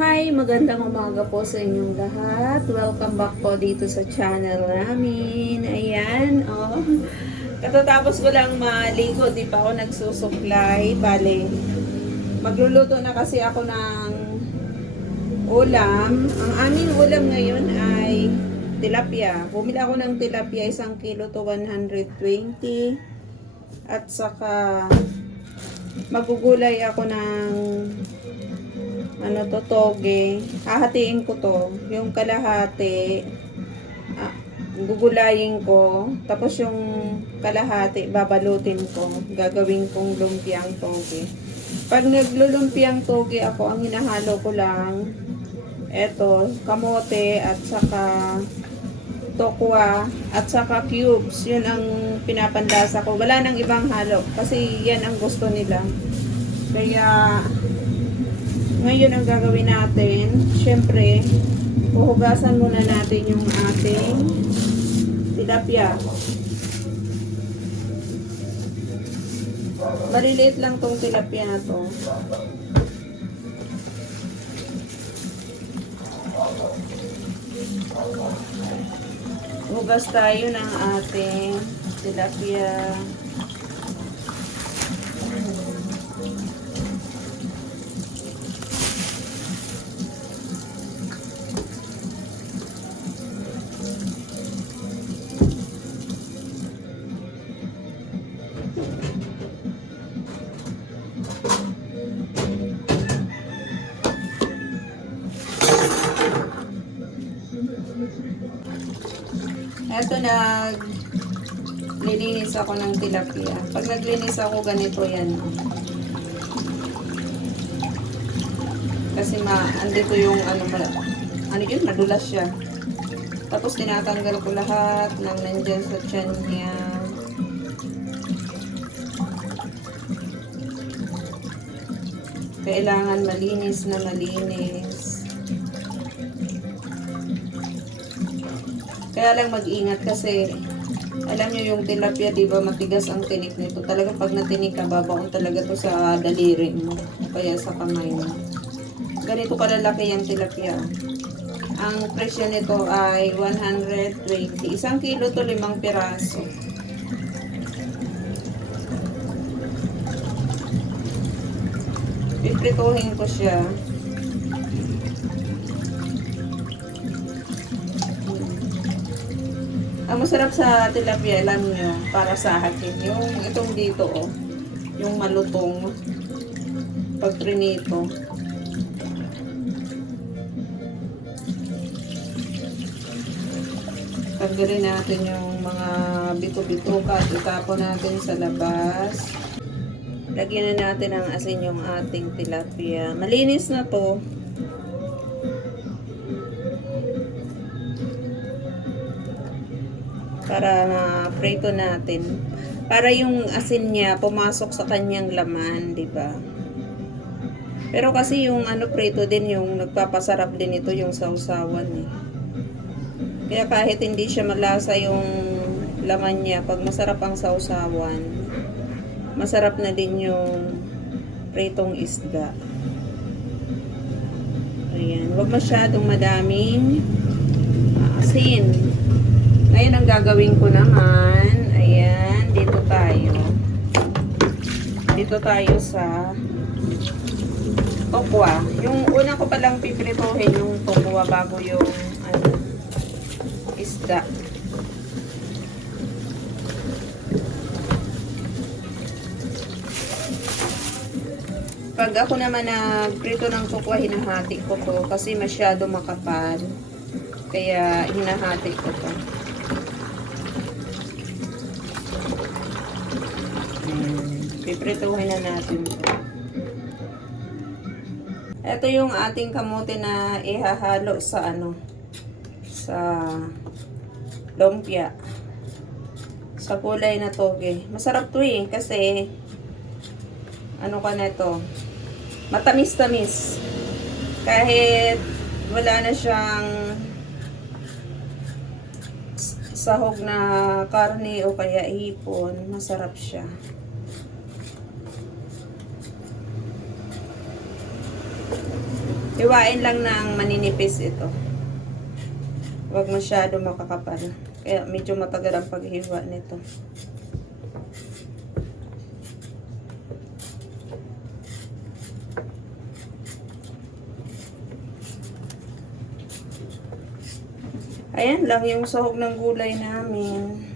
Hi, magandang umaga po sa inyong lahat. Welcome back po dito sa channel namin. Ayan, oh. Katatapos ko lang maligo, di pa ako nagsusuklay. Bale, magluluto na kasi ako ng ulam. Ang aming ulam ngayon ay tilapia. Bumili ako ng tilapia, isang kilo to 120. At saka magugulay ako ng ano to, toge. Hahatiin ko to. Yung kalahati, ah, gugulayin ko. Tapos yung kalahati, babalutin ko. Gagawin kong lumpiang toge. Pag naglulumpiang toge ako, ang hinahalo ko lang, eto, kamote at saka tokwa at saka cubes. Yun ang pinapandasa ko. Wala nang ibang halo kasi yan ang gusto nila. Kaya ngayon ang gagawin natin, syempre, puhugasan muna natin yung ating tilapia. Maliliit lang tong tilapia na to. Hugas tayo ng ating tilapia. Eto nag nilinis ako ng tilapia. Pag naglinis ako ganito yan. Kasi ma andito yung ano ano yun madulas siya. Tapos tinatanggal ko lahat ng nandyan sa tiyan niya. Kailangan malinis na malinis. Kaya lang mag-ingat kasi alam nyo yung tilapia, di ba matigas ang tinik nito. Talaga pag natinik ka, babaon talaga to sa daliri mo. Kaya sa kamay mo. Ganito kalalaki yung tilapia. Ang presyo nito ay 120. Isang kilo to limang piraso. Piprituhin ko siya. Ang masarap sa tilapia, alam nyo, para sa akin, yung itong dito, oh, yung malutong pag prinito. Tanggalin natin yung mga bito-bituka at itapon natin sa labas. Lagyan na natin ang asin yung ating tilapia. Malinis na to. Para ma-prito natin. Para yung asin niya pumasok sa kanyang laman, di ba? Pero kasi yung ano prito din yung nagpapasarap din ito yung sausawan eh. Kaya kahit hindi siya malasa yung laman niya, pag masarap ang sausawan, masarap na din yung pritong isda. Ayan, wag masyadong madaming asin. Ngayon, ang gagawin ko naman, ayan, dito tayo. Dito tayo sa tokwa. Yung una ko palang pipritohin yung tokwa bago yung ano, isda. Pag ako naman nagprito ng tokwa, hinahati ko to kasi masyado makapal. Kaya hinahati ko to. Piprituhin na natin ito. Yung ating kamote na ihahalo sa ano sa lumpia. Sa kulay na toge. Masarap to eh kasi ano ka na ito matamis-tamis. Kahit wala na siyang sahog na karne o kaya hipon, masarap siya. Hiwain lang ng maninipis ito. Huwag masyado makakapal. Kaya medyo matagal ang paghiwa nito. Ayan lang yung sahog ng gulay namin.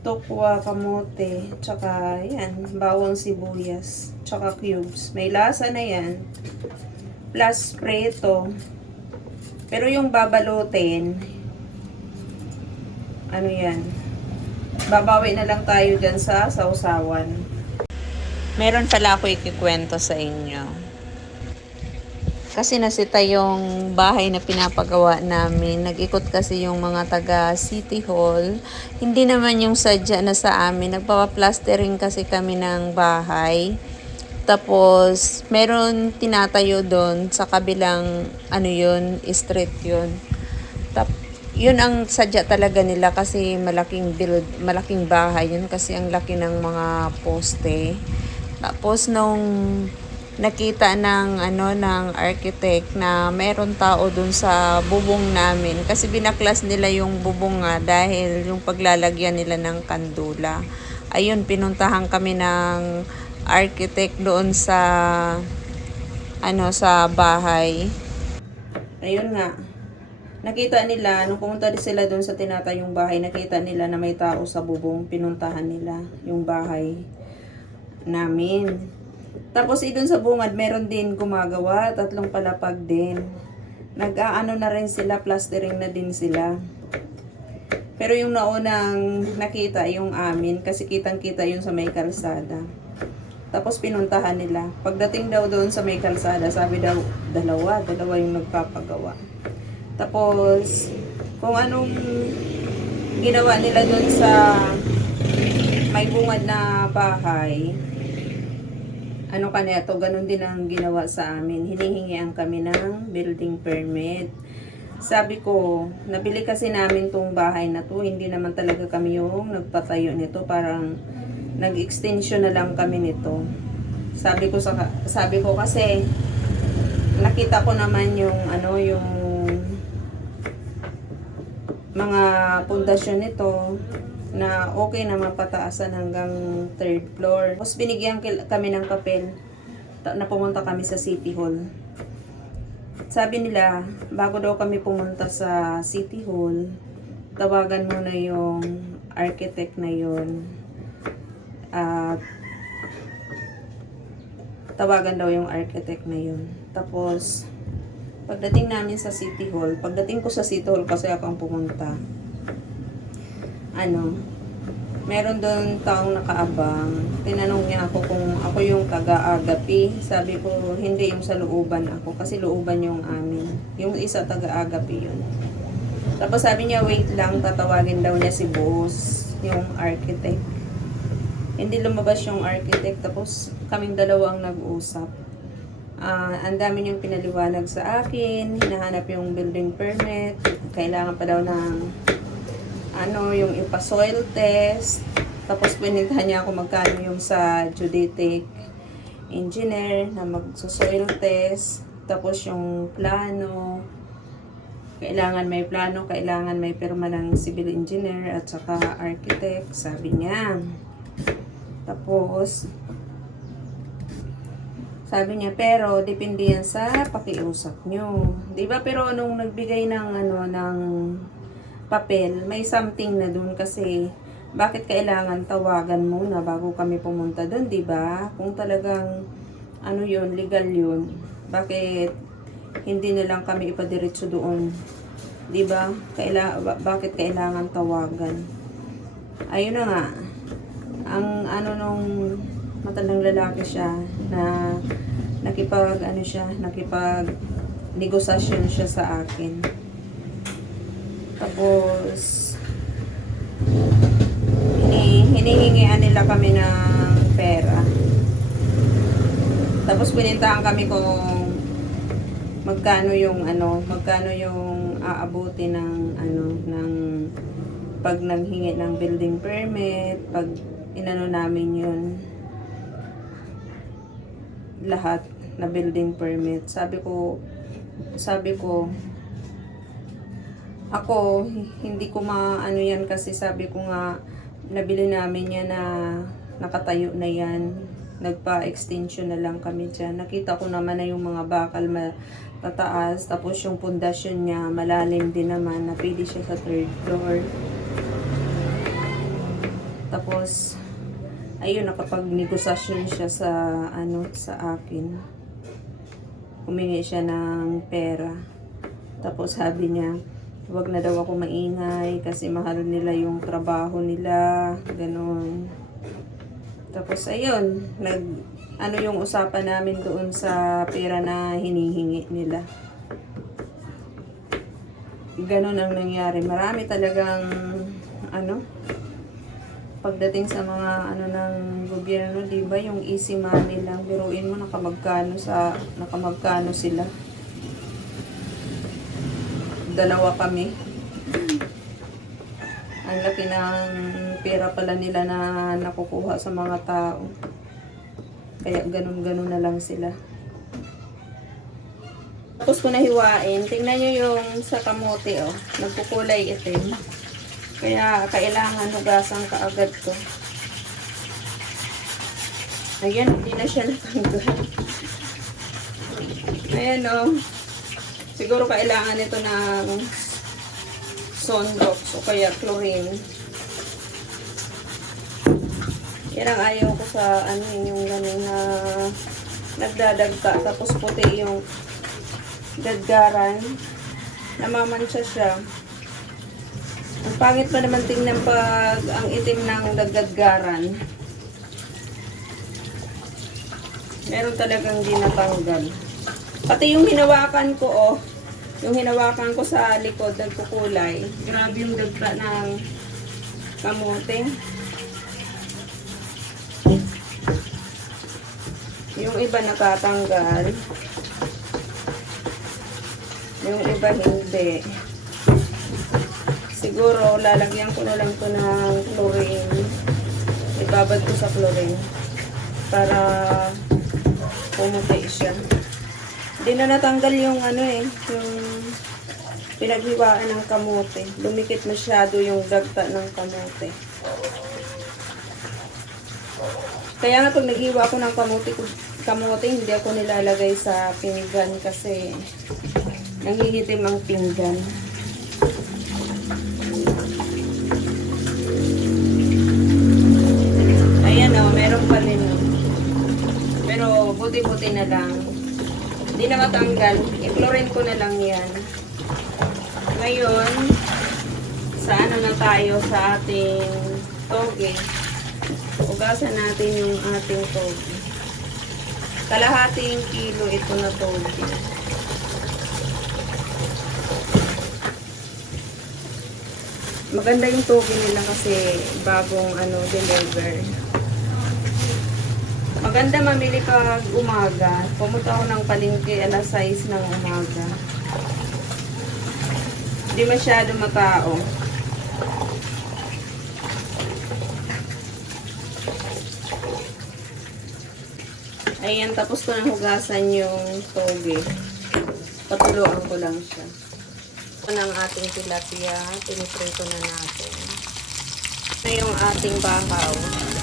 Tokwa, kamote, tsaka yan, bawang sibuyas, tsaka cubes. May lasa na yan. Plus preto. Pero yung babalutin, ano yan, babawi na lang tayo dyan sa sausawan. Meron pala ako ikikwento sa inyo. Kasi nasita yung bahay na pinapagawa namin. Nag-ikot kasi yung mga taga City Hall. Hindi naman yung sadya na sa amin. Nagpapaplastering kasi kami ng bahay. Tapos, meron tinatayo doon sa kabilang, ano yun, street yun. Tap, yun ang sadya talaga nila kasi malaking build, malaking bahay yun kasi ang laki ng mga poste. Tapos nung nakita ng ano ng architect na meron tao dun sa bubong namin kasi binaklas nila yung bubong nga dahil yung paglalagyan nila ng kandula. Ayun, pinuntahan kami ng architect doon sa ano sa bahay. Ayun nga. Nakita nila, nung pumunta din sila doon sa tinatayong bahay, nakita nila na may tao sa bubong, pinuntahan nila yung bahay namin. Tapos idun sa bungad, meron din gumagawa, tatlong palapag din. Nag-aano na rin sila, plastering na din sila. Pero yung naunang nakita, yung amin, kasi kitang-kita yun sa may kalsada. Tapos pinuntahan nila. Pagdating daw doon sa may kalsada, sabi daw, dalawa, dalawa yung nagpapagawa. Tapos, kung anong ginawa nila doon sa may bungad na bahay, ano kanina to, ganun din ang ginawa sa amin. Hinihingian kami ng building permit. Sabi ko, nabili kasi namin tong bahay na to, hindi naman talaga kami yung nagpatayo nito, parang nag-extension na lang kami nito. Sabi ko sa sabi ko kasi nakita ko naman yung ano yung mga pundasyon nito na okay na mapataasan hanggang third floor. Tapos binigyan kami ng papel ta- na pumunta kami sa City Hall. Sabi nila, bago daw kami pumunta sa City Hall, tawagan mo na yung architect na yun. At tawagan daw yung architect na yun. Tapos, pagdating namin sa City Hall, pagdating ko sa City Hall kasi ako ang pumunta, ano, meron doon taong nakaabang. Tinanong niya ako kung ako yung taga-agapi. Sabi ko, hindi yung sa looban ako kasi looban yung amin. Yung isa taga-agapi yun. Tapos sabi niya, wait lang, tatawagin daw niya si boss, yung architect. Hindi lumabas yung architect, tapos kaming dalawa ang nag-usap. Ah, ang dami niyang pinaliwanag sa akin, hinahanap yung building permit, kailangan pa daw ng ano, yung ipa-soil test. Tapos pinintahan niya ako magkano yung sa geodetic engineer na magso-soil test. Tapos yung plano. Kailangan may plano, kailangan may pirma ng civil engineer at saka architect, sabi niya. Tapos, sabi niya, pero depende yan sa pakiusap nyo. ba Pero nung nagbigay ng ano ng papel, may something na dun kasi bakit kailangan tawagan muna bago kami pumunta 'di ba? Kung talagang ano 'yun, legal 'yun. Bakit hindi na lang kami ipadiretso doon? ba? Kaila ba- bakit kailangan tawagan? Ayun na nga. Ang ano nung matandang lalaki siya na nakipag ano siya, nakipag negosasyon siya sa akin. Tapos, hini, hinihingian nila kami ng pera. Tapos pinintahan kami kung magkano yung ano, magkano yung aabuti ng ano ng pag nanghingi ng building permit, pag inano namin yun lahat na building permit. Sabi ko, sabi ko, ako, hindi ko maano yan kasi sabi ko nga, nabili namin yan na nakatayo na yan. Nagpa-extension na lang kami dyan. Nakita ko naman na yung mga bakal matataas. Tapos yung pundasyon niya malalim din naman. na pwede siya sa third floor. Tapos, ayun, nakapag-negosasyon siya sa, ano, sa akin. Humingi siya ng pera. Tapos sabi niya, wag na daw ako maingay kasi mahal nila yung trabaho nila, ganun. Tapos ayun, nag ano yung usapan namin doon sa pera na hinihingi nila. Ganun ang nangyari. Marami talagang ano pagdating sa mga ano ng gobyerno, 'di ba, yung easy money lang, biruin mo nakamagkano sa nakamagkano sila dalawa kami. Ang laki ng pera pala nila na nakukuha sa mga tao. Kaya ganun-ganun na lang sila. Tapos ko nahiwain, tingnan nyo yung sa kamote, oh. Nagkukulay itim. Kaya kailangan hugasan ka agad to. Ayan, hindi na siya natanggal. Ayan, oh. Siguro kailangan ito ng sunrox o kaya chlorine. Yan ang ayaw ko sa ano yung ganun na nagdadagka tapos puti yung dadgaran. Namamansya siya. Ang pangit pa naman tingnan pag ang itim ng dadgaran. Meron talagang di natanggal. Pati yung hinawakan ko, oh. Yung hinawakan ko sa likod, nagkukulay. Grabe yung dagta ng kamote. Yung iba nakatanggal. Yung iba hindi. Siguro, lalagyan ko na lang to ng chlorine. Ibabad ko sa chlorine. Para pumuti siya. Hindi na natanggal yung ano eh, yung pinaghiwaan ng kamote. Lumikit masyado yung dagta ng kamote. Kaya nga pag naghiwa ako ng kamote, kamote, hindi ako nilalagay sa pinggan kasi nangihitim ang pinggan. Ayan o, meron pa rin o. Pero buti-buti na lang. Hindi na matanggal. I-chlorine ko na lang yan. Ngayon, sa ano na tayo sa ating toge. Ugasan natin yung ating toge. Kalahating kilo ito na toge. Maganda yung toge nila kasi bagong ano deliver. Maganda mamili pag umaga. Pumunta ako ng palengke alas 6 ng umaga. Hindi masyado matao. Ayan, tapos ko na hugasan yung toge. Patuluan ko lang siya. Ito ang ating tilapia. Piniprito na natin. Ito yung ating bahaw.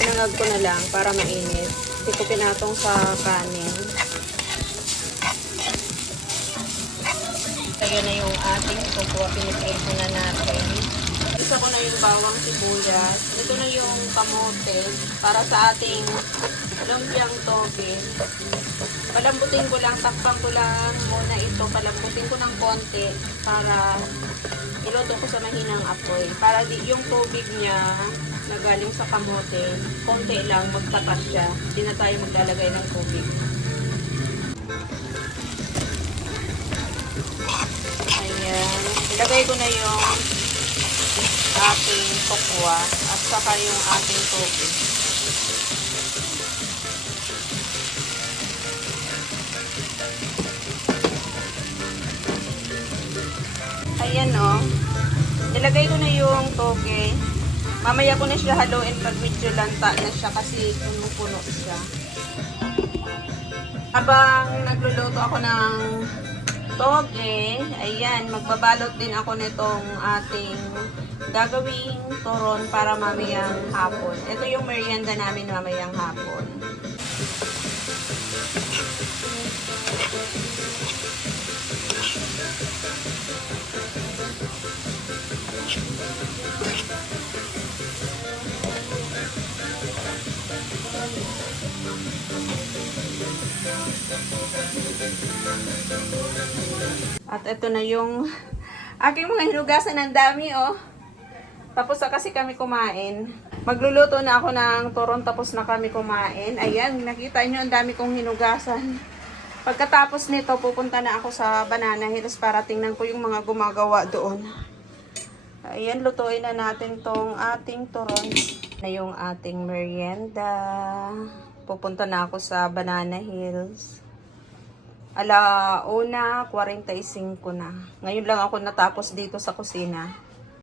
Pinangag ko na lang para mainit. Hindi pinatong sa kanin. Kaya na yung ating suko. Piniprito na natin. Isa ko na yung bawang sibuyas. Ito na yung kamote para sa ating lumpiang toge. Palambutin ko lang, takpan ko lang muna ito. Palambutin ko ng konti para iluto ko sa mahinang apoy. Para di, yung tubig niya na galing sa kamote, konti lang, magtapat siya. Hindi na tayo maglalagay ng tubig. Ayan. Ilagay ko na yung ating kokwa at saka yung ating tubig. Ayan o. Oh. Nilagay ko na yung toge. Mamaya ko na siya haluin pag medyo lanta na siya kasi puno-puno siya. Habang nagluluto ako ng toge, ayan, magbabalot din ako nitong ating gagawing turon para mamayang hapon. Ito yung merienda namin mamayang hapon. At ito na yung aking mga hinugasan ng dami, oh. Tapos na kasi kami kumain. Magluluto na ako ng turon tapos na kami kumain. Ayan, nakita nyo ang dami kong hinugasan. Pagkatapos nito, pupunta na ako sa Banana Hills para tingnan ko yung mga gumagawa doon. Ayan, lutuin na natin tong ating turon. Na yung ating merienda. Pupunta na ako sa Banana Hills. Ala, una, 45 na. Ngayon lang ako natapos dito sa kusina.